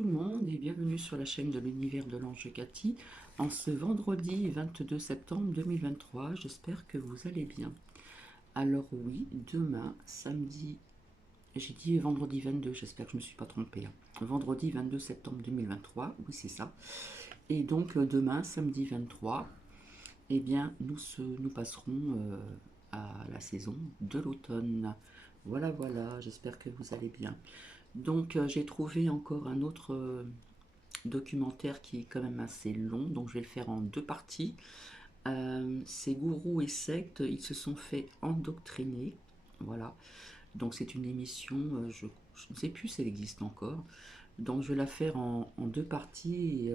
tout le monde et bienvenue sur la chaîne de l'univers de l'ange Cathy en ce vendredi 22 septembre 2023. J'espère que vous allez bien. Alors oui, demain, samedi, j'ai dit vendredi 22, j'espère que je ne me suis pas trompée. Vendredi 22 septembre 2023, oui c'est ça. Et donc demain, samedi 23, eh bien nous passerons à la saison de l'automne. Voilà, j'espère que vous allez bien. Donc j'ai trouvé encore un autre documentaire qui est quand même assez long, donc je vais le faire en deux parties. Ces gourous et sectes, ils se sont fait endoctriner, voilà. Donc c'est une émission, je ne sais plus si elle existe encore, donc je vais la faire en deux parties et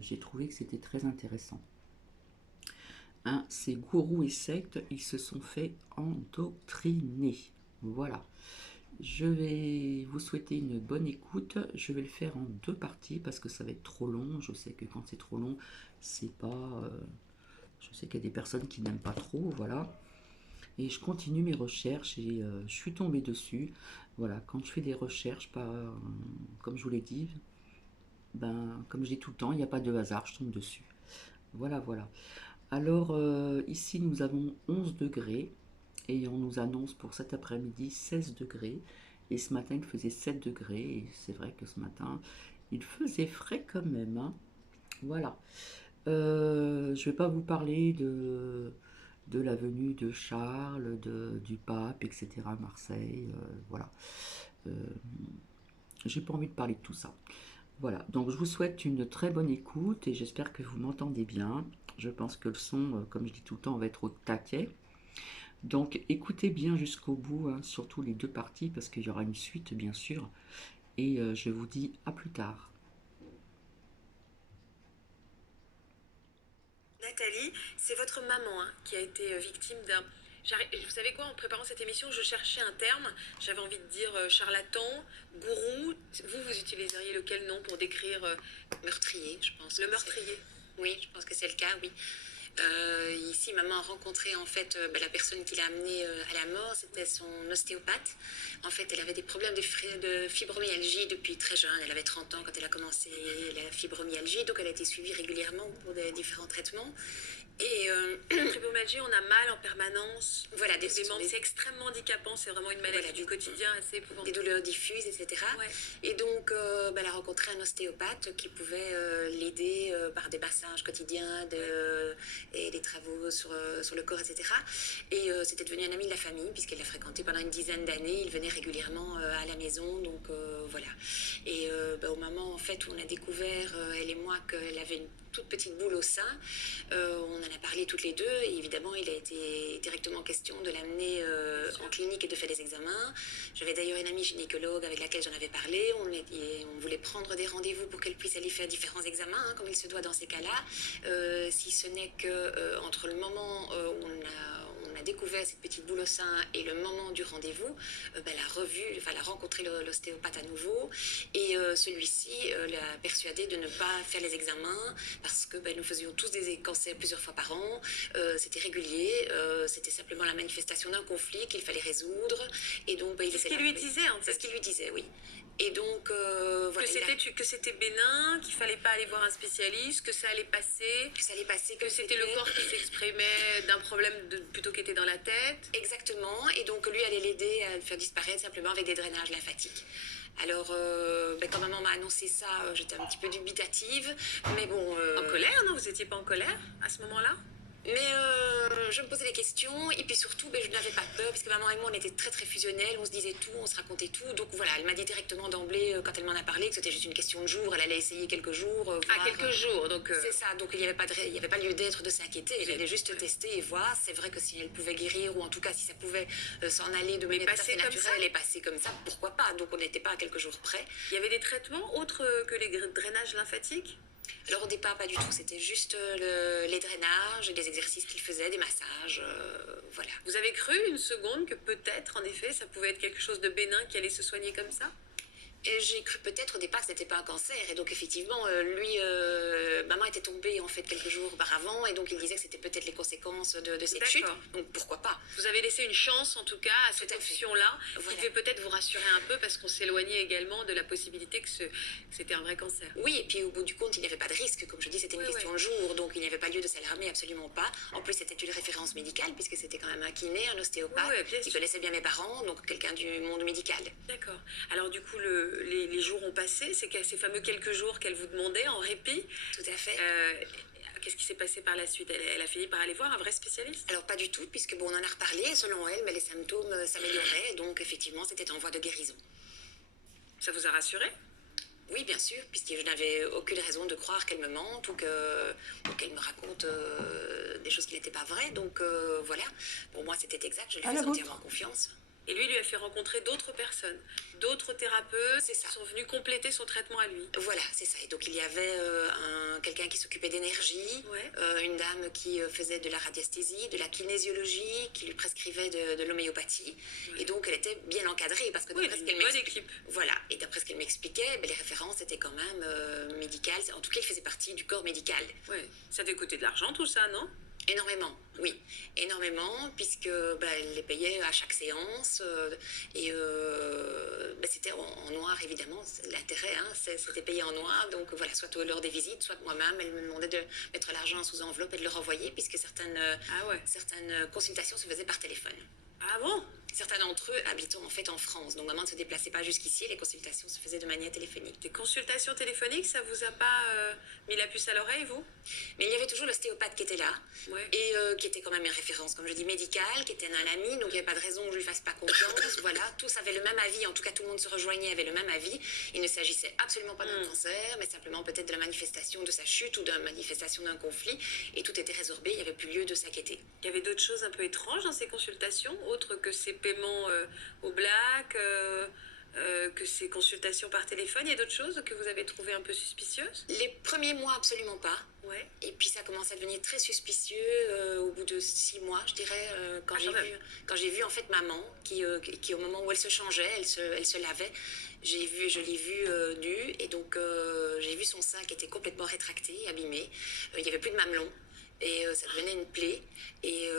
j'ai trouvé que c'était très intéressant. Ces gourous et sectes, ils se sont fait endoctriner, voilà. Je vais vous souhaiter une bonne écoute. Je vais le faire en deux parties parce que ça va être trop long. Je sais que quand c'est trop long, c'est pas. Je sais qu'il y a des personnes qui n'aiment pas trop, voilà. Et je continue mes recherches et je suis tombée dessus. Voilà, quand je fais des recherches, pas, comme je vous l'ai dit, ben, comme je dis tout le temps, il n'y a pas de hasard, je tombe dessus. Voilà. Alors, ici, nous avons 11 degrés et on nous annonce pour cet après-midi 16 degrés. Et ce matin, il faisait 7 degrés. Et c'est vrai que ce matin, il faisait frais quand même, hein. Voilà. Je ne vais pas vous parler de la venue de Charles, du pape, etc. à Marseille. Voilà. Euh, j'ai pas envie de parler de tout ça. Voilà. Donc, je vous souhaite une très bonne écoute et j'espère que vous m'entendez bien. Je pense que le son, comme je dis tout le temps, va être au taquet. Donc écoutez bien jusqu'au bout, hein, surtout les deux parties, parce qu'il y aura une suite bien sûr. Et je vous dis à plus tard. Nathalie, c'est votre maman hein, qui a été victime d'un... Vous savez quoi, en préparant cette émission, je cherchais un terme. J'avais envie de dire charlatan, gourou. Vous utiliseriez lequel nom pour décrire... Meurtrier, je pense. Le meurtrier. Oui, je pense que c'est le cas, oui. Ici, maman a rencontré en fait la personne qui l'a amenée à la mort, c'était son ostéopathe. En fait, elle avait des problèmes de fibromyalgie depuis très jeune. Elle avait 30 ans quand elle a commencé la fibromyalgie, donc elle a été suivie régulièrement pour des différents traitements. Et fibromyalgie, on a mal en permanence. Voilà, c'est extrêmement handicapant, c'est vraiment une maladie du quotidien assez épouvantable. Des douleurs diffuses, etc. Ouais. Et donc, elle a rencontré un ostéopathe qui pouvait l'aider par des massages quotidiens et des travaux sur le corps, etc. Et c'était devenu un ami de la famille puisqu'elle l'a fréquenté pendant une dizaine d'années. Il venait régulièrement à la maison, donc voilà. Et au moment en fait où on a découvert, elle et moi, qu'elle avait une toute petite boule au sein, on en a parlé toutes les deux et évidemment il a été directement question de l'amener en clinique et de faire des examens. J'avais d'ailleurs une amie gynécologue avec laquelle j'en avais parlé. On voulait prendre des rendez-vous pour qu'elle puisse aller faire différents examens, hein, comme il se doit dans ces cas-là. Si ce n'est que entre le moment où on a découvert cette petite boule au sein et le moment du rendez-vous, elle a rencontré l'ostéopathe à nouveau et celui-ci l'a persuadée de ne pas faire les examens parce que nous faisions tous des cancers plusieurs fois par an, c'était régulier, c'était simplement la manifestation d'un conflit qu'il fallait résoudre et donc c'est ce qu'il lui disait en fait. C'est ce qu'il lui disait, oui. Et donc voilà, que c'était bénin, qu'il fallait pas aller voir un spécialiste, que ça allait passer, que c'était le corps qui s'exprimait d'un problème plutôt qu'était dans la tête. Exactement, et donc lui allait l'aider à le faire disparaître simplement avec des drainages lymphatiques. Alors, quand maman m'a annoncé ça, j'étais un petit peu dubitative, mais bon... En colère, non? Vous étiez pas en colère à ce moment-là? Mais je me posais des questions et puis surtout je n'avais pas peur parce que maman et moi on était très très fusionnels, on se disait tout, on se racontait tout. Donc voilà, elle m'a dit directement d'emblée quand elle m'en a parlé que c'était juste une question de jours, elle allait essayer quelques jours. Voir, quelques jours, donc... C'est ça, donc il n'y avait pas lieu d'être de s'inquiéter, elle allait juste tester et voir. C'est vrai que si elle pouvait guérir ou en tout cas si ça pouvait s'en aller de manière tout à fait naturelle et passer comme ça, pourquoi pas. Donc on n'était pas à quelques jours près. Il y avait des traitements autres que les drainages lymphatiques? Alors au départ, pas du tout. C'était juste les drainages, des exercices qu'il faisait, des massages, voilà. Vous avez cru une seconde que peut-être, en effet, ça pouvait être quelque chose de bénin qui allait se soigner comme ça? Et j'ai cru peut-être au départ que ce n'était pas un cancer. Et donc, effectivement, maman était tombée en fait quelques jours auparavant. Et donc, il disait que c'était peut-être les conséquences de cette chute. Donc, pourquoi pas? Vous avez laissé une chance, en tout cas, à cette option-là, qui devait peut-être vous rassurer un peu parce qu'on s'éloignait également de la possibilité que c'était un vrai cancer. Oui, et puis au bout du compte, il n'y avait pas de risque. Comme je dis, c'était une question de jour. Donc, il n'y avait pas lieu de s'alarmer, absolument pas. En plus, c'était une référence médicale puisque c'était quand même un kiné, un ostéopathe. Il connaissait bien mes parents, donc quelqu'un du monde médical. D'accord. Alors, du coup, les jours ont passé. C'est ces fameux quelques jours qu'elle vous demandait en répit. Tout à fait. Qu'est-ce qui s'est passé par la suite? Elle a fini par aller voir un vrai spécialiste? Alors pas du tout, puisque bon, on en a reparlé, selon elle, mais les symptômes s'amélioraient, donc effectivement c'était en voie de guérison. Ça vous a rassuré? Oui, bien sûr, puisque je n'avais aucune raison de croire qu'elle me mente ou qu'elle me raconte des choses qui n'étaient pas vraies, donc voilà, pour moi c'était exact, je lui fais entièrement confiance. Et lui a fait rencontrer d'autres personnes, d'autres thérapeutes qui sont venus compléter son traitement à lui. Voilà, c'est ça. Et donc il y avait quelqu'un qui s'occupait d'énergie, une dame qui faisait de la radiesthésie, de la kinésiologie, qui lui prescrivait de l'homéopathie. Et donc elle était bien encadrée parce que d'après ce qu'elle m'expliquait, voilà. Et d'après ce qu'elle m'expliquait, les références étaient quand même médicales. En tout cas, il faisait partie du corps médical. Ouais. Ça devait coûter de l'argent tout ça, non? Énormément, oui, énormément, puisque elle les payait à chaque séance c'était en noir évidemment, l'intérêt, hein, c'était payé en noir, donc voilà, soit lors des visites, soit moi-même, elle me demandait de mettre l'argent sous enveloppe et de le renvoyer, puisque certaines consultations se faisaient par téléphone. Ah bon? Certains d'entre eux habitant en fait en France, donc maman ne se déplaçait pas jusqu'ici, les consultations se faisaient de manière téléphonique. Des consultations téléphoniques, ça vous a pas mis la puce à l'oreille, vous? Mais il y avait toujours l'ostéopathe qui était là, et qui était quand même une référence, comme je dis, médicale, qui était un ami, donc il n'y avait pas de raison que je lui fasse pas confiance, voilà, tous avaient le même avis, en tout cas tout le monde se rejoignait, avait le même avis, il ne s'agissait absolument pas d'un cancer, mais simplement peut-être de la manifestation de sa chute ou de la manifestation d'un conflit, et tout était résorbé, il n'y avait plus lieu de s'inquiéter. Il y avait d'autres choses un peu étranges dans ces consultations, autres que ces paiements au black, que ces consultations par téléphone? Il y a d'autres choses que vous avez trouvées un peu suspicieuses? Les premiers mois, absolument pas. Ouais. Et puis ça commence à devenir très suspicieux au bout de 6 mois, je dirais, quand j'ai vu en fait maman, qui au moment où elle se changeait, elle se lavait, je l'ai vue nue, et donc j'ai vu son sein qui était complètement rétracté, abîmé, il n'y avait plus de mamelon. Et ça devenait une plaie, et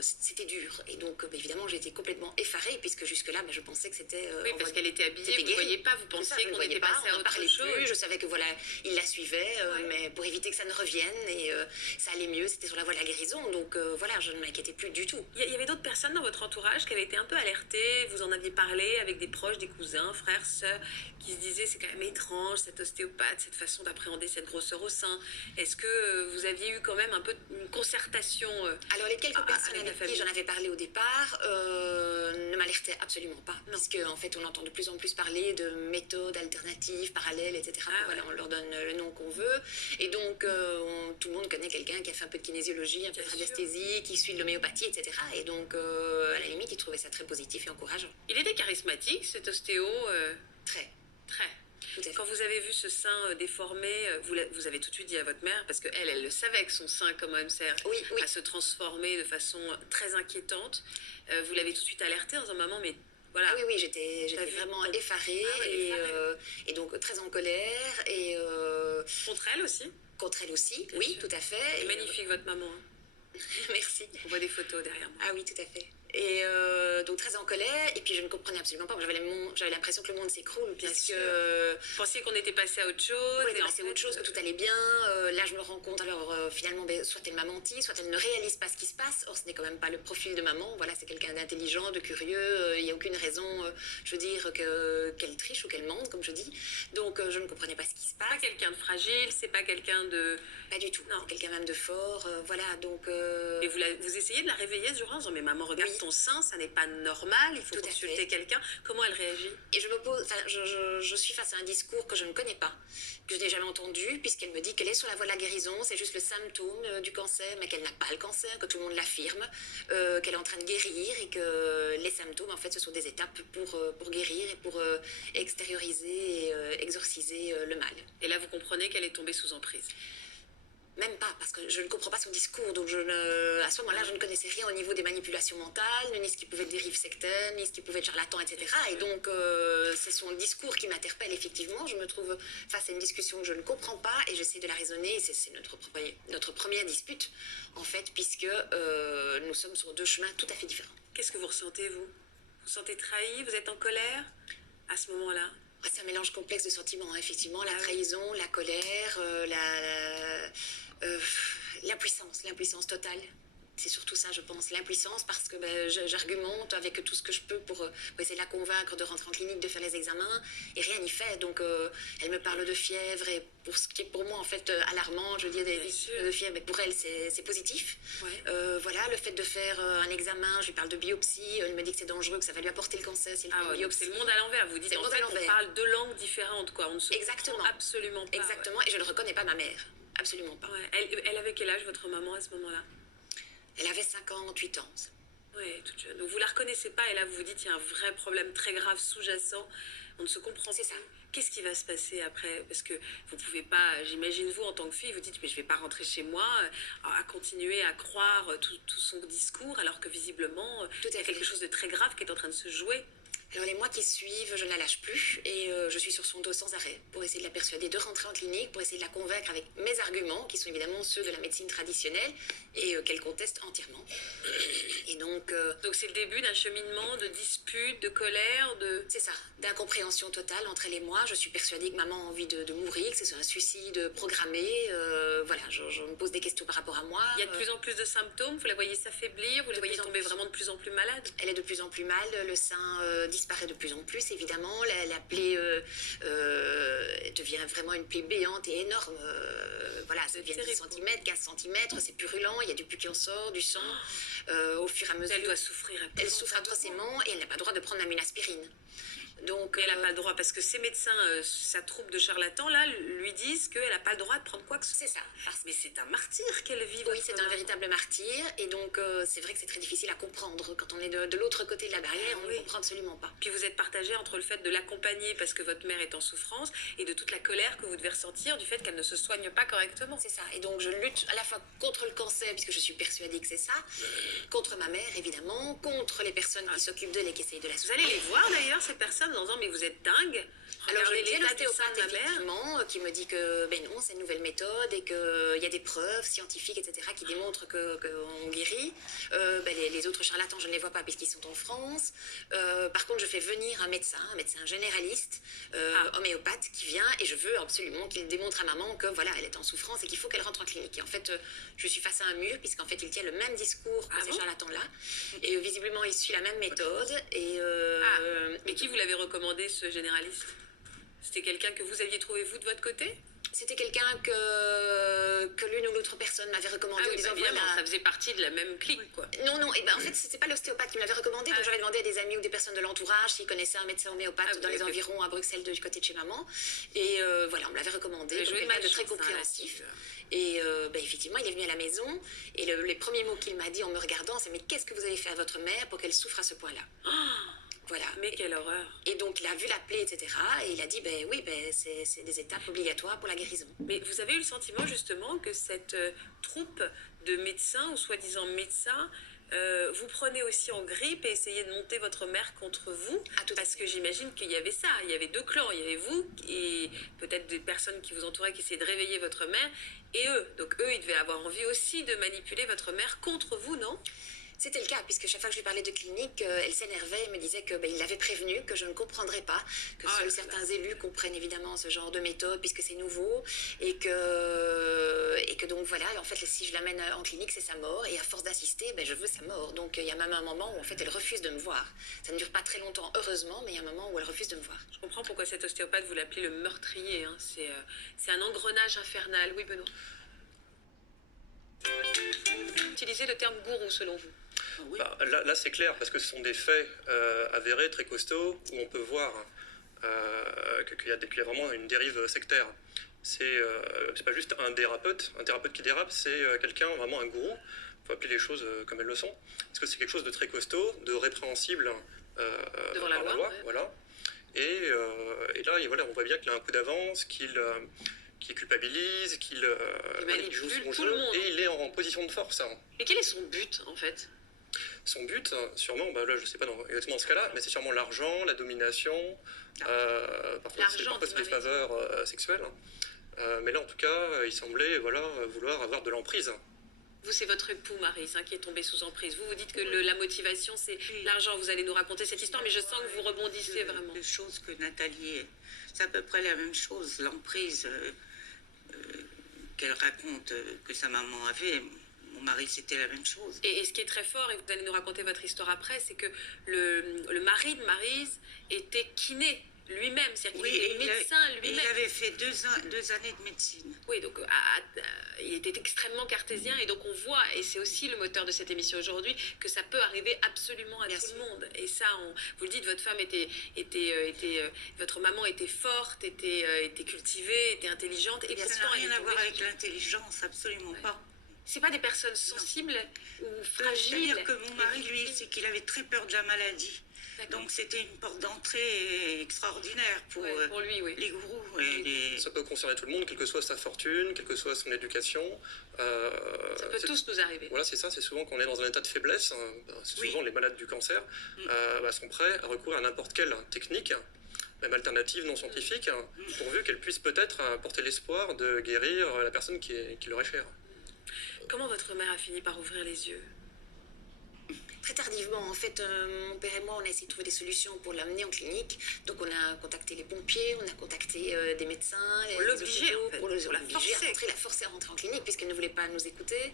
c'était dur. Et donc, évidemment, j'ai été complètement effarée, puisque jusque-là, je pensais que c'était... oui, parce qu'elle était habillée, vous ne voyez pas, vous pensiez qu'on était passé à autre chose. Plus, je savais que voilà, il la suivait, mais pour éviter que ça ne revienne, et ça allait mieux, c'était sur la voie de la guérison, donc voilà, je ne m'inquiétais plus du tout. Il y avait d'autres personnes dans votre entourage qui avaient été un peu alertées, vous en aviez parlé avec des proches, des cousins, frères, sœurs, qui se disaient c'est quand même étrange, cette ostéopathe, cette façon d'appréhender cette grosseur au sein. Est-ce que vous aviez eu quand même un peu une concertation? Alors les quelques personnes avec qui j'en avais parlé au départ ne m'alertaient absolument pas, parce qu'en fait on entend de plus en plus parler de méthodes alternatives, parallèles, etc. Voilà, on leur donne le nom qu'on veut, et donc tout le monde connaît quelqu'un qui a fait un peu de kinésiologie, un peu de radiesthésie, qui suit de l'homéopathie, etc. Et donc à la limite ils trouvaient ça très positif et encourageant. Il était charismatique, cet ostéo? Très. Quand vous avez vu ce sein déformé, vous avez tout de suite dit à votre mère, parce qu'elle le savait que son sein commençait à se transformer de façon très inquiétante. Vous l'avez tout de suite alertée en disant maman, mais voilà. Ah oui, j'étais vraiment effarée, et donc très en colère. Et contre elle aussi? Contre elle aussi, oui, tout à fait. C'est magnifique votre maman. Merci. On voit des photos derrière moi. Ah oui, tout à fait. Et donc très en colère, et puis je ne comprenais absolument pas, j'avais l'impression que le monde s'écroule, puisque... Vous pensiez qu'on était passé à autre chose? On était passé à autre chose, que tout allait bien. Là je me rends compte, alors finalement, soit elle m'a menti, soit elle ne réalise pas ce qui se passe. Or ce n'est quand même pas le profil de maman, voilà, c'est quelqu'un d'intelligent, de curieux, il n'y a aucune raison, je veux dire, qu'elle triche ou qu'elle mente, comme je dis. Donc je ne comprenais pas ce qui se passe. C'est pas quelqu'un de fragile, c'est pas quelqu'un de... Pas du tout, non. Quelqu'un même de fort, voilà, donc... Et vous essayez de la réveiller ce jour-là en disant mais maman, regarde ton sein, ça n'est pas normal, il faut consulter quelqu'un. Comment elle réagit? Et je suis face à un discours que je ne connais pas, que je n'ai jamais entendu, puisqu'elle me dit qu'elle est sur la voie de la guérison, c'est juste le symptôme du cancer, mais qu'elle n'a pas le cancer, que tout le monde l'affirme, qu'elle est en train de guérir, et que les symptômes, en fait, ce sont des étapes pour guérir et pour extérioriser et exorciser le mal. Et là, vous comprenez qu'elle est tombée sous emprise? Même pas, parce que je ne comprends pas son discours. Donc à ce moment-là, je ne connaissais rien au niveau des manipulations mentales, ni ce qui pouvait être dérive sectaire, ni ce qui pouvait être charlatan, etc. Et donc, c'est son discours qui m'interpelle, effectivement. Je me trouve face à une discussion que je ne comprends pas et j'essaie de la raisonner. Et c'est notre première dispute, en fait, puisque nous sommes sur deux chemins tout à fait différents. Qu'est-ce que vous ressentez, vous? Vous sentez trahi? Vous êtes en colère à ce moment-là? C'est un mélange complexe de sentiments, hein, effectivement. La trahison, la colère, l'impuissance totale. C'est surtout ça, je pense, l'impuissance, parce que j'argumente avec tout ce que je peux pour essayer de la convaincre de rentrer en clinique, de faire les examens, et rien n'y fait. Donc, elle me parle de fièvre, et pour ce qui est pour moi, en fait, alarmant, je veux dire, des de fièvre, mais pour elle, c'est positif. Ouais. Voilà, le fait de faire un examen, je lui parle de biopsie, elle me dit que c'est dangereux, que ça va lui apporter le cancer si elle fait une biopsie. C'est le monde à l'envers, vous dites en fait, on parle deux langues différentes, quoi. On ne se comprend absolument pas. Exactement, et je ne reconnais pas ma mère, absolument pas. Ouais. Elle avait quel âge, votre maman, à ce moment-là? Elle avait 58 ans. Oui, toute jeune. Donc vous la reconnaissez pas et là vous vous dites il y a un vrai problème très grave sous-jacent. On ne se comprend pas. C'est ça. Qu'est-ce qui va se passer après? Parce que vous pouvez pas, j'imagine vous en tant que fille, vous dites mais je vais pas rentrer chez moi, à continuer à croire tout son discours alors que visiblement il y a quelque chose de très grave qui est en train de se jouer. Alors les mois qui suivent, je ne la lâche plus et je suis sur son dos sans arrêt pour essayer de la persuader de rentrer en clinique, pour essayer de la convaincre avec mes arguments, qui sont évidemment ceux de la médecine traditionnelle et qu'elle conteste entièrement. Et donc c'est le début d'un cheminement de disputes, de colère, de... C'est ça, d'incompréhension totale entre elle et moi. Je suis persuadée que maman a envie de mourir, que c'est un suicide programmé. Voilà, je me pose des questions par rapport à moi. Il y a de plus en plus de symptômes, vous la voyez s'affaiblir, vous la voyez tomber vraiment de plus en plus malade. Elle est de plus en plus mal, le sein disparaît de plus en plus, évidemment. La plaie devient vraiment une plaie béante et énorme. Voilà, ça devient 10 cm, 15 cm, c'est purulent, il y a du pus qui en sort, du sang. Au fur et à mesure... Elle doit souffrir. Elle souffre atrocement et elle n'a pas le droit de prendre l'aminoaspirine. Donc, elle n'a pas le droit, parce que ces médecins, sa troupe de charlatans, là, lui disent qu'elle n'a pas le droit de prendre quoi que ce soit. C'est ça. Mais c'est un martyr qu'elle vit. Oui, c'est un véritable martyr. Et donc, c'est vrai que c'est très difficile à comprendre. Quand on est de l'autre côté de la barrière, on ne comprend absolument pas. Puis vous êtes partagé entre le fait de l'accompagner parce que votre mère est en souffrance et de toute la colère que vous devez ressentir du fait qu'elle ne se soigne pas correctement. C'est ça. Et donc, je lutte à la fois contre le cancer, puisque je suis persuadée que c'est ça, contre ma mère, évidemment, contre les personnes qui s'occupent d'elle et qui essayent de la soigner. Vous allez les voir, d'ailleurs, ces personnes, en disant, mais vous êtes dingue. Alors, je dis à l'ostéopathe, effectivement, qui me dit que, ben non, c'est une nouvelle méthode et qu'il y a des preuves scientifiques, etc., qui démontrent qu'on guérit. Les autres charlatans, je ne les vois pas puisqu'ils sont en France. Par contre, je fais venir un médecin généraliste, homéopathe, qui vient et je veux absolument qu'il démontre à maman que, voilà, elle est en souffrance et qu'il faut qu'elle rentre en clinique. Et en fait, je suis face à un mur puisqu'en fait, il tient le même discours que ces charlatans-là. Et visiblement, il suit la même méthode. Mais qui vous l'avait recommandé, ce généraliste? C'était quelqu'un que vous aviez trouvé, vous, de votre côté? C'était quelqu'un que l'une ou l'autre personne m'avait recommandé en disant voilà, ça faisait partie de la même clique, quoi. Non, et en fait, c'était pas l'ostéopathe qui me l'avait recommandé, donc j'avais demandé à des amis ou des personnes de l'entourage s'ils connaissaient un médecin homéopathe dans les environs à Bruxelles du côté de chez maman. Et voilà, on me l'avait recommandé, donc quelqu'un de très compréhensif. Et effectivement, il est venu à la maison et les premiers mots qu'il m'a dit en me regardant, c'est: mais qu'est-ce que vous avez fait à votre mère pour qu'elle souffre à ce point-là? Voilà. Mais quelle horreur. Et donc, il a vu la plaie, etc. Et il a dit, c'est des étapes obligatoires pour la guérison. Mais vous avez eu le sentiment, justement, que cette troupe de médecins, ou soi-disant médecins, vous prenez aussi en grippe et essayez de monter votre mère contre vous? Parce que j'imagine qu'il y avait ça. Il y avait deux clans. Il y avait vous et peut-être des personnes qui vous entouraient, qui essayaient de réveiller votre mère, et eux. Donc, eux, ils devaient avoir envie aussi de manipuler votre mère contre vous, non? C'était le cas, puisque chaque fois que je lui parlais de clinique, elle s'énervait et me disait qu'il l'avait prévenu, que je ne comprendrais pas, que seuls certains élus comprennent évidemment ce genre de méthode, puisque c'est nouveau, et que donc voilà, en fait, si je l'amène en clinique, c'est sa mort, et à force d'assister, je veux sa mort. Donc il y a même un moment où en fait, elle refuse de me voir. Ça ne dure pas très longtemps, heureusement, mais il y a un moment où elle refuse de me voir. Je comprends pourquoi cet ostéopathe, vous l'appelez le meurtrier, hein. C'est un engrenage infernal. Oui, Benoît. Utilisez le terme gourou, selon vous. Oui. Là c'est clair, parce que ce sont des faits avérés, très costauds, où on peut voir qu'il y a vraiment une dérive sectaire. C'est pas juste un thérapeute qui dérape, c'est quelqu'un, vraiment un gourou, il faut appeler les choses comme elles le sont, parce que c'est quelque chose de très costaud, de répréhensible devant par la loi, voilà. Et là, voilà, on voit bien qu'il a un coup d'avance, qu'il qui culpabilise, qui joue manipule son tout le jeu, monde. et il est en position de force, hein. Mais quel est son but, en fait? Son but, sûrement, là je sais pas exactement ce cas-là, mais c'est sûrement l'argent, la domination, parfois c'est des faveurs sexuelles. Mais là en tout cas, il semblait vouloir avoir de l'emprise. Vous, c'est votre époux, Maryse, qui est tombé sous emprise. Vous dites que la motivation, c'est l'argent. Vous allez nous raconter cette histoire, mais je sens que vous rebondissez vraiment. Les choses que Nathalie, c'est à peu près la même chose. L'emprise qu'elle raconte que sa maman avait, mon mari, c'était la même chose. Et ce qui est très fort, et vous allez nous raconter votre histoire après, c'est que le mari de Maryse était kiné lui-même, c'est-à-dire qu'il était médecin lui-même. Il avait fait 2 années de médecine. Oui, donc il était extrêmement cartésien, et donc on voit, et c'est aussi le moteur de cette émission aujourd'hui, que ça peut arriver absolument à tout le monde. Et ça, vous le dites, votre femme votre maman était forte, était cultivée, était intelligente, et ça n'a rien à voir avec l'intelligence, absolument pas. C'est pas des personnes sensibles ou fragiles. C'est-à-dire que mon mari, lui, c'est qu'il avait très peur de la maladie. Donc c'était une porte d'entrée extraordinaire pour lui, oui. Les gourous. Ça peut concerner tout le monde, quelle que soit sa fortune, quelle que soit son éducation. Ça peut tous nous arriver. Voilà, c'est ça, c'est souvent quand on est dans un état de faiblesse, c'est souvent les malades du cancer sont prêts à recourir à n'importe quelle technique, même alternative, non scientifique, pourvu qu'elle puisse peut-être apporter l'espoir de guérir la personne qui leur est chère. Comment votre mère a fini par ouvrir les yeux? Très tardivement, en fait, mon père et moi, on a essayé de trouver des solutions pour l'amener en clinique. Donc, on a contacté les pompiers, on a contacté des médecins. On l'obligeait, en fait. Pour l'obliger à la forcer à rentrer en clinique, puisqu'elle ne voulait pas nous écouter.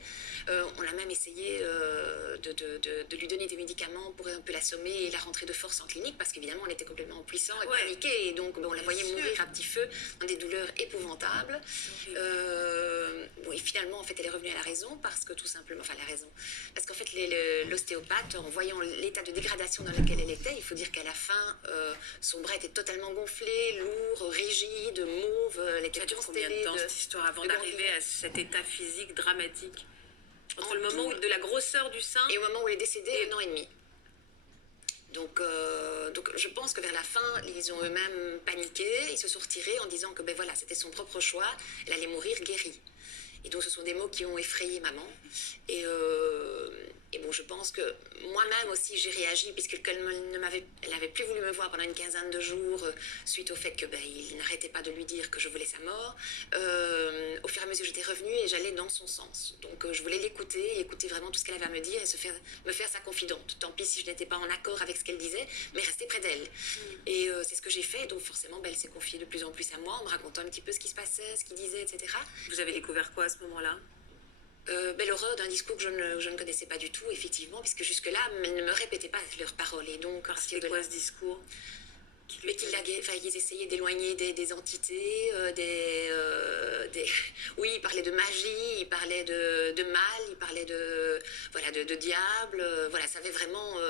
On a même essayé de lui donner des médicaments pour un peu l'assommer et la rentrer de force en clinique, parce qu'évidemment, on était complètement impuissant et paniqué. Et donc, on la voyait mourir à petit feu, dans des douleurs épouvantables. Et finalement, en fait, elle est revenue à la raison, parce que tout simplement, parce qu'en fait, l'ostéopathe, en voyant l'état de dégradation dans lequel elle était, il faut dire qu'à la fin, son bras était totalement gonflé, lourd, rigide, mauve. Elle était ça dure combien de temps cette histoire avant d'arriver à cet état physique dramatique? Entre le moment de la grosseur du sein et au moment où elle est décédée, 1 an et demi. Donc je pense que vers la fin, ils ont eux-mêmes paniqué, ils se sont retirés en disant que c'était son propre choix, elle allait mourir guérie. Et donc ce sont des mots qui ont effrayé maman. Et bon, je pense que moi-même aussi j'ai réagi, puisqu'elle n'avait plus voulu me voir pendant une quinzaine de jours, suite au fait que il n'arrêtait pas de lui dire que je voulais sa mort. Au fur et à mesure, j'étais revenue et j'allais dans son sens. Donc je voulais l'écouter, écouter vraiment tout ce qu'elle avait à me dire et me faire sa confidente. Tant pis si je n'étais pas en accord avec ce qu'elle disait, mais rester près d'elle. Et c'est ce que j'ai fait. Donc forcément, elle s'est confiée de plus en plus à moi, en me racontant un petit peu ce qui se passait, ce qu'il disait, etc. Vous avez découvert quoi à ce moment-là? L'horreur d'un discours que je ne connaissais pas du tout, effectivement, puisque jusque-là, elle ne me répétait pas leurs paroles. Et donc, c'était quoi ce discours? Ils essayaient d'éloigner des entités, oui, ils parlaient de magie, ils parlaient de mal, ils parlaient de diable. Ça avait vraiment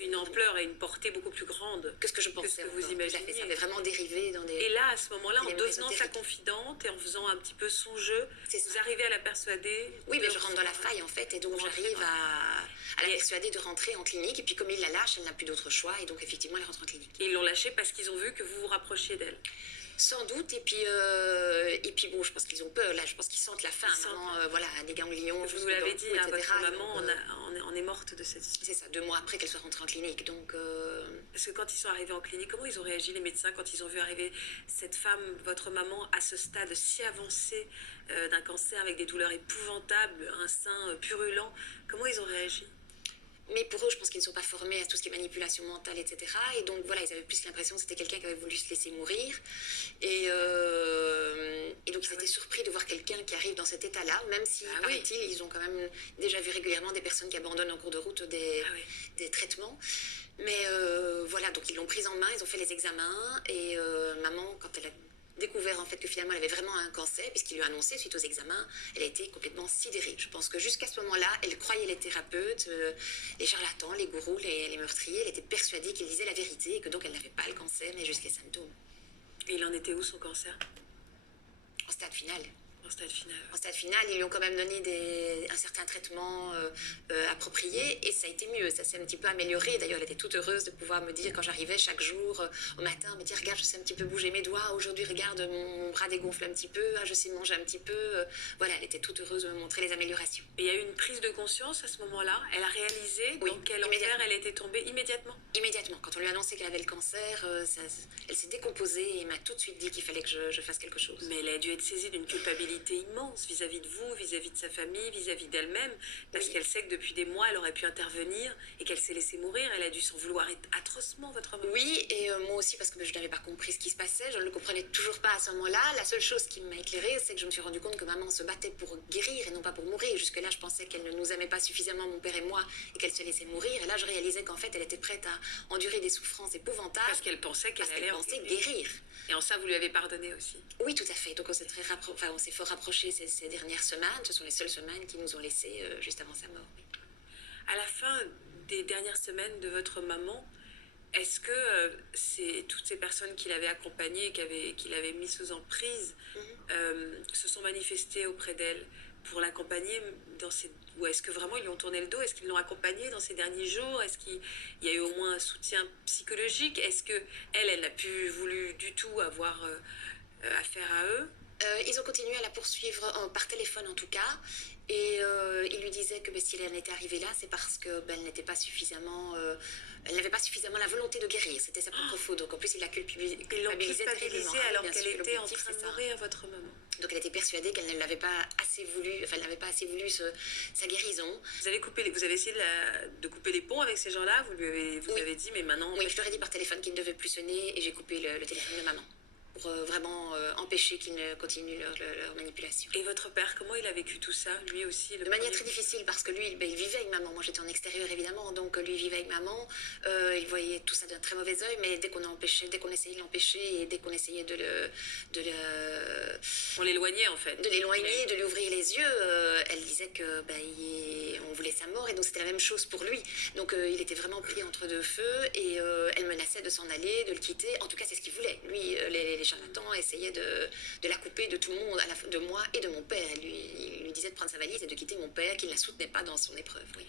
une ampleur et une portée beaucoup plus grande que ce que je pensais. Que vous imaginiez. Ça avait vraiment dérivé dans des... Et là, à ce moment-là, en devenant sa confidente et en faisant un petit peu son jeu, vous arrivez à la persuader? Oui, mais je rentre dans la faille, en fait, et donc j'arrive à la persuader de rentrer en clinique. Et puis comme il la lâche, elle n'a plus d'autre choix, et donc effectivement, elle rentre en clinique. Et ils l'ont lâchée parce qu'ils ont vu que vous vous rapprochiez d'elle? Sans doute, et puis bon, je pense qu'ils ont peur, là, je pense qu'ils sentent la faim, des ganglions. Vous l'avez dit, votre maman en est morte de cette histoire. C'est ça, 2 mois après qu'elle soit rentrée en clinique, donc... Parce que quand ils sont arrivés en clinique, comment ils ont réagi, les médecins, quand ils ont vu arriver cette femme, votre maman, à ce stade si avancé d'un cancer, avec des douleurs épouvantables, un sein purulent, comment ils ont réagi? Mais pour eux, je pense qu'ils ne sont pas formés à tout ce qui est manipulation mentale, etc. Et donc voilà, ils avaient plus l'impression que c'était quelqu'un qui avait voulu se laisser mourir. Et donc ils étaient surpris de voir quelqu'un qui arrive dans cet état-là, même si, paraît-il, ils ont quand même déjà vu régulièrement des personnes qui abandonnent en cours de route des traitements. Mais donc ils l'ont prise en main, ils ont fait les examens. Et maman, quand elle a découvert en fait que finalement elle avait vraiment un cancer, puisqu'il lui a annoncé suite aux examens, elle a été complètement sidérée. Je pense que jusqu'à ce moment-là, elle croyait les thérapeutes, les charlatans, les gourous, les meurtriers. Elle était persuadée qu'ils disaient la vérité et que donc elle n'avait pas le cancer, mais juste les symptômes. Et il en était où, son cancer? En stade final. En stade final. En stade final, ils lui ont quand même donné un certain traitement approprié et ça a été mieux, ça s'est un petit peu amélioré. D'ailleurs, elle était toute heureuse de pouvoir me dire quand j'arrivais chaque jour au matin, me dire regarde, je sais un petit peu bouger mes doigts, aujourd'hui regarde mon bras dégonfle un petit peu, ah, je sais manger un petit peu. Voilà, elle était toute heureuse de me montrer les améliorations. Et il y a eu une prise de conscience à ce moment-là. Elle a réalisé Oui, dans quel enfer elle était tombée immédiatement. Immédiatement, quand on lui a annoncé qu'elle avait le cancer, elle s'est décomposée et m'a tout de suite dit qu'il fallait que je fasse quelque chose. Mais elle a dû être saisie d'une culpabilité immense vis-à-vis de vous, vis-à-vis de sa famille, vis-à-vis d'elle-même, parce qu'elle sait que depuis des mois, elle aurait pu intervenir et qu'elle s'est laissée mourir. Elle a dû s'en vouloir atrocement, votre maman. Oui, et moi aussi, parce que je n'avais pas compris ce qui se passait, je ne le comprenais toujours pas à ce moment-là. La seule chose qui m'a éclairée, c'est que je me suis rendu compte que maman se battait pour guérir et non pas pour mourir. Jusque-là, je pensais qu'elle ne nous aimait pas suffisamment, mon père et moi, et qu'elle se laissait mourir. Et là, je réalisais qu'en fait, elle était prête à endurer des souffrances épouvantables. Parce qu'elle pensait qu'elle allait guérir. Et en ça, vous lui avez pardonné aussi. Oui, tout à fait. Donc on s'est fort rapprochés ces dernières semaines. Ce sont les seules semaines qui nous ont laissés juste avant sa mort. Oui. À la fin des dernières semaines de votre maman, est-ce que c'est toutes ces personnes qui l'avaient accompagnée, qui l'avaient mis sous emprise, se sont manifestées auprès d'elle pour l'accompagner ou est-ce que vraiment ils lui ont tourné le dos? Est-ce qu'ils l'ont accompagnée dans ces derniers jours? Est-ce qu'il y a eu au moins un soutien psychologique? Est-ce que elle n'a plus voulu du tout avoir affaire à eux? Ils ont continué à la poursuivre par téléphone en tout cas. Et il lui disait que si elle en était arrivée là, c'est parce que elle n'était pas suffisamment, elle n'avait pas suffisamment la volonté de guérir. C'était sa propre faute. Donc en plus, il l'a culpabilisée terriblement. Alors qu'elle était en train de mourir, votre maman. Donc elle était persuadée qu'elle ne l'avait pas assez voulu, enfin elle n'avait pas assez voulu sa guérison. Vous avez essayé de couper les ponts avec ces gens-là. Vous avez dit, mais maintenant. Oui, je leur ai dit par téléphone qu'ils ne devaient plus sonner et j'ai coupé le téléphone de maman. Pour vraiment empêcher qu'ils ne continuent leur manipulation. Et votre père, comment il a vécu tout ça, lui aussi De manière très difficile, parce que lui, il vivait avec maman. Moi, j'étais en extérieur, évidemment, donc lui, il vivait avec maman. Il voyait tout ça d'un très mauvais œil, mais dès qu'on essayait de l'empêcher, et dès qu'on essayait on l'éloignait, en fait. De l'éloigner, de lui ouvrir les yeux, elle disait que on voulait sa mort, et donc c'était la même chose pour lui. Donc il était vraiment pris entre deux feux, et elle menaçait de s'en aller, de le quitter. En tout cas, c'est ce qu'il voulait. Lui, les charlatans essayaient de la couper de tout le monde, de moi et de mon père. Il lui disait de prendre sa valise et de quitter mon père, qui ne la soutenait pas dans son épreuve. Oui.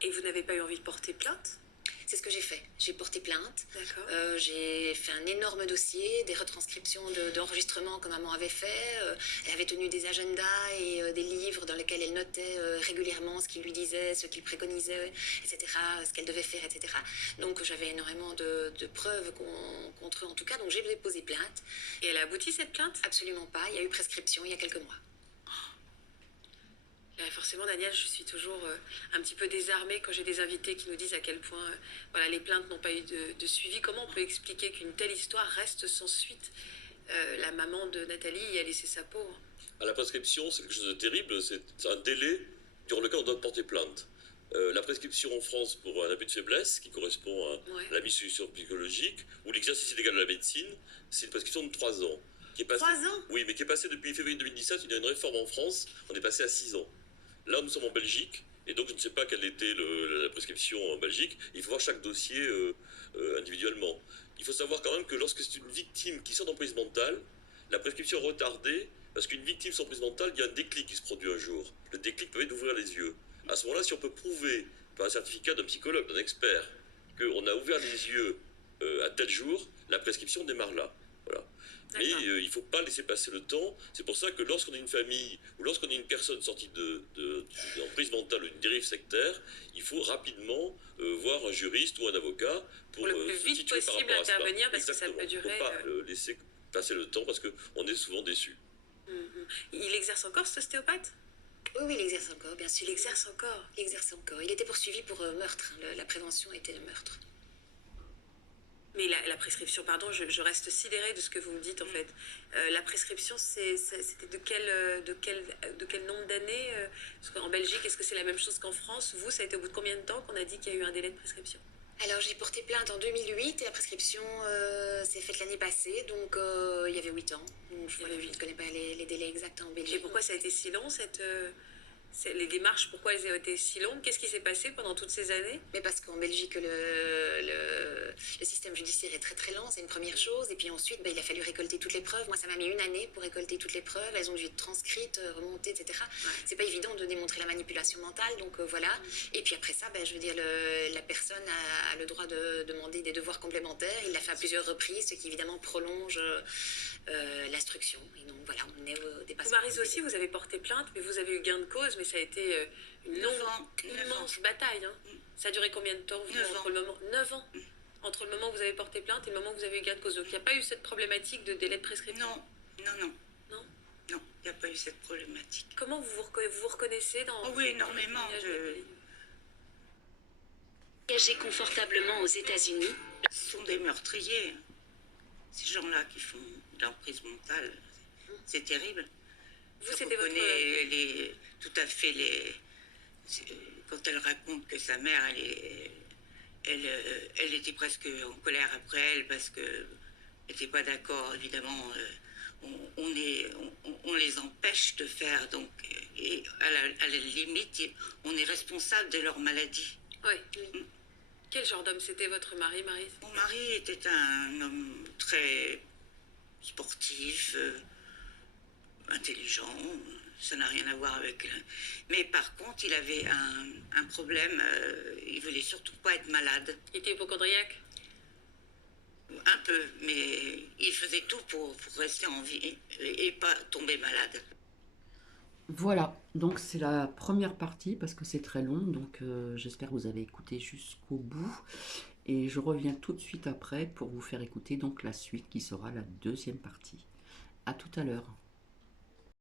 Et vous n'avez pas eu envie de porter plainte? C'est ce que j'ai fait. J'ai porté plainte. D'accord. J'ai fait un énorme dossier, des retranscriptions d'enregistrements que maman avait fait. Elle avait tenu des agendas et des livres dans lesquels elle notait régulièrement ce qu'il lui disait, ce qu'il préconisait, etc., ce qu'elle devait faire, etc. Donc j'avais énormément de preuves contre eux en tout cas. Donc j'ai déposé plainte. Et elle a abouti cette plainte? Absolument pas. Il y a eu prescription il y a quelques mois. Forcément, Daniel, je suis toujours un petit peu désarmée quand j'ai des invités qui nous disent à quel point les plaintes n'ont pas eu de suivi. Comment on peut expliquer qu'une telle histoire reste sans suite? La maman de Nathalie y a laissé sa peau. À la prescription, c'est quelque chose de terrible. C'est un délai durant lequel on doit porter plainte. La prescription en France pour un abus de faiblesse, qui correspond à la mise sous solution psychologique, ou l'exercice illégal de la médecine, c'est une prescription de 3 ans. 3 ans? Oui, mais qui est passée depuis février 2017. Il y a une réforme en France, on est passé à 6 ans. Là, nous sommes en Belgique, et donc je ne sais pas quelle était la prescription en Belgique. Il faut voir chaque dossier individuellement. Il faut savoir quand même que lorsque c'est une victime qui sort d'emprise mentale, la prescription est retardée, parce qu'une victime sans prise mentale, il y a un déclic qui se produit un jour. Le déclic peut être d'ouvrir les yeux. À ce moment-là, si on peut prouver par un certificat d'un psychologue, d'un expert, qu'on a ouvert les yeux à tel jour, la prescription démarre là. Voilà. Mais il ne faut pas laisser passer le temps. C'est pour ça que lorsqu'on est une famille ou lorsqu'on est une personne sortie d'une emprise mentale ou d'une dérive sectaire, il faut rapidement voir un juriste ou un avocat pour le plus vite possible intervenir, parce que ça peut durer. Il ne faut pas laisser passer le temps parce qu'on est souvent déçus. Il exerce encore, cet ostéopathe? Oui, il exerce encore, bien sûr. Il exerce encore? Il exerce encore. Il était poursuivi pour meurtre. La prévention était le meurtre. Mais la prescription, pardon, je reste sidérée de ce que vous me dites en fait. La prescription, c'était de quel nombre d'années? Parce qu'en Belgique, est-ce que c'est la même chose qu'en France? Vous, ça a été au bout de combien de temps qu'on a dit qu'il y a eu un délai de prescription? Alors j'ai porté plainte en 2008 et la prescription s'est faite l'année passée, donc il y avait 8 ans. Je ne connais pas les délais exacts en Belgique. Et pourquoi ça a été si long Les démarches, pourquoi elles ont été si longues? Qu'est-ce qui s'est passé pendant toutes ces années? Mais parce qu'en Belgique, le système judiciaire est très très lent, c'est une première chose. Et puis ensuite, il a fallu récolter toutes les preuves. Moi, ça m'a mis une année pour récolter toutes les preuves. Elles ont dû être transcrites, remontées, etc. Ouais. C'est pas évident de démontrer la manipulation mentale, donc voilà. Et puis après ça, je veux dire, la personne a le droit de demander des devoirs complémentaires. Il l'a fait à plusieurs reprises, ce qui évidemment prolonge l'instruction. Et donc voilà, on est au dépassement. Vous, Maryse aussi, vous avez porté plainte, mais vous avez eu gain de cause, mais ça a été une longue, immense bataille. Hein. Ça a duré combien de temps entre le moment 9 ans entre le moment où vous avez porté plainte et le moment où vous avez eu gain de cause. Donc il n'y a pas eu cette problématique de délai de prescription? Non, il n'y a pas eu cette problématique. Comment vous vous reconnaissez dans... Oh oui, énormément. Engagé confortablement aux États-Unis. Ce sont des meurtriers. Ces gens-là qui font de l'emprise mentale, c'est terrible. Vous, c'était votre... tout à fait quand elle raconte que sa mère, elle était presque en colère après elle parce qu'elle n'était pas d'accord, évidemment. On les empêche de faire, donc, et à la limite, on est responsable de leur maladie. Oui. Quel genre d'homme c'était votre mari, Maryse? Mon mari était un homme très sportif, intelligent, ça n'a rien à voir avec... Mais par contre, il avait un problème, il voulait surtout pas être malade. Il était hypocondriaque? Un peu, mais il faisait tout pour rester en vie et pas tomber malade. Voilà, donc c'est la première partie parce que c'est très long, donc j'espère que vous avez écouté jusqu'au bout. Et je reviens tout de suite après pour vous faire écouter donc la suite qui sera la deuxième partie. À tout à l'heure.